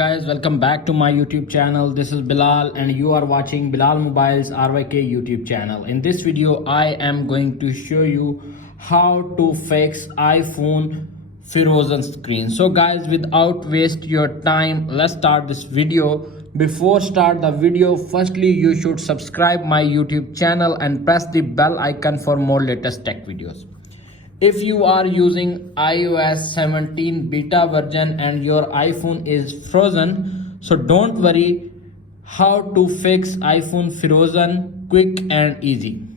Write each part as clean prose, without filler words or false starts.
Guys, welcome back to my YouTube channel. This is Bilal and you are watching Bilal Mobiles RYK YouTube channel. In this video I am going to show you how to fix iPhone frozen screen. So guys, without waste your time, let's start this video. Before start the video, firstly you should subscribe my YouTube channel and press the bell icon for more latest tech videos. If you are using iOS 17 beta version and your iPhone is frozen, so don't worry, how to fix iPhone frozen quick and easy.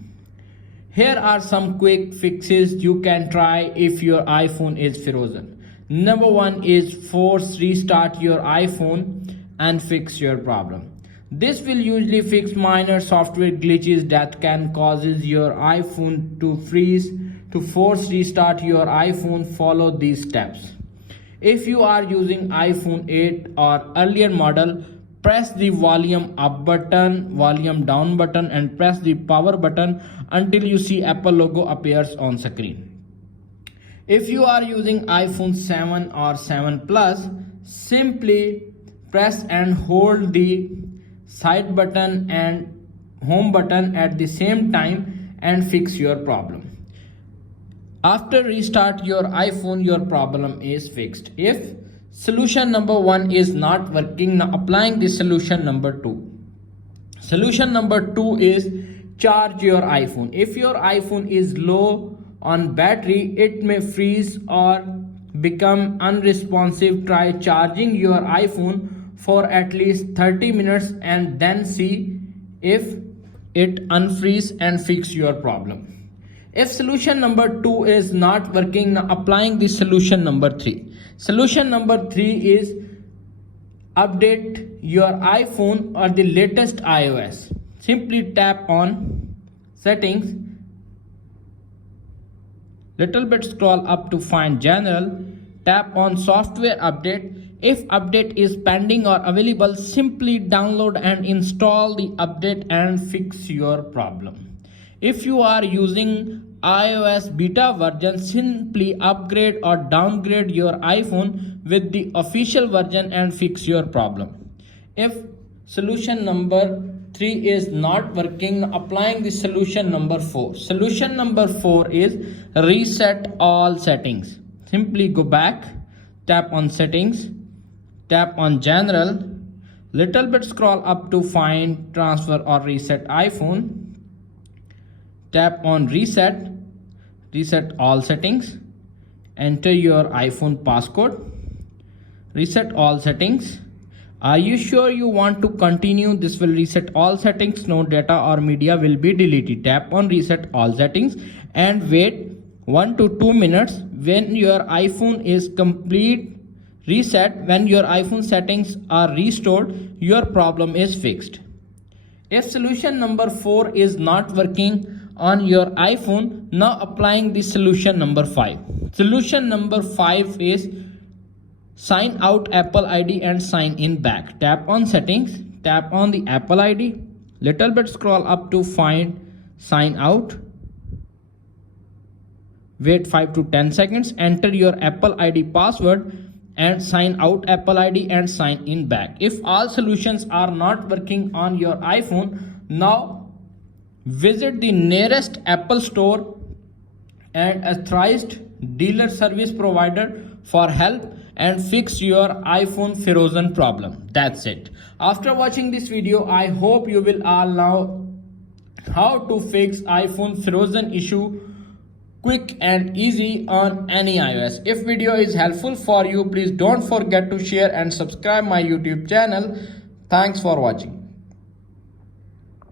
Here are some quick fixes you can try if your iPhone is frozen. Number one is force restart your iPhone and fix your problem. This will usually fix minor software glitches that can causes your iPhone to freeze. To force restart your iPhone, follow these steps. If you are using iPhone 8 or earlier model, press the volume up button, volume down button and press the power button until you see Apple logo appears on screen. If you are using iPhone 7 or 7 Plus, simply press and hold the side button and home button at the same time and fix your problem. After restart your iPhone, your problem is fixed. If solution number 1 is not working, now applying the solution number 2. Solution number 2 is charge your iPhone. If your iPhone is low on battery, it may freeze or become unresponsive. Try charging your iPhone for at least 30 minutes and then see if it unfreeze and fix your problem. If solution number 2 is not working, now applying the solution number 3. Solution number 3 is update your iPhone or the latest iOS. Simply tap on settings, little bit scroll up to find general, tap on software update. If update is pending or available, simply download and install the update and fix your problem. If you are using iOS beta version, simply upgrade or downgrade your iPhone with the official version and fix your problem. If solution number 3 is not working, applying the solution number 4. Solution number 4 is reset all settings. Simply go back, tap on settings, tap on general, little bit scroll up to find transfer or reset iPhone. Tap on reset all settings, enter your iPhone passcode, reset all settings. Are you sure you want to continue? This will reset all settings, no data or media will be deleted. Tap on reset all settings and wait 1 to 2 minutes. When your iPhone is complete reset, when your iPhone settings are restored, your problem is fixed. If solution number 4 is not working on your iPhone, now applying the solution number 5. Solution number 5 is sign out Apple ID and sign in back. Tap on settings, tap on the Apple ID, little bit scroll up to find sign out. Wait 5 to 10 seconds, enter your Apple ID password and sign out Apple ID and sign in back. If all solutions are not working on your iPhone, now visit the nearest Apple store and authorized dealer service provider for help and fix your iPhone frozen problem. That's it. After watching this video, I hope you will all know how to fix iPhone frozen issue quick and easy on any iOS. If video is helpful for you, please don't forget to share and subscribe my YouTube channel. Thanks for watching.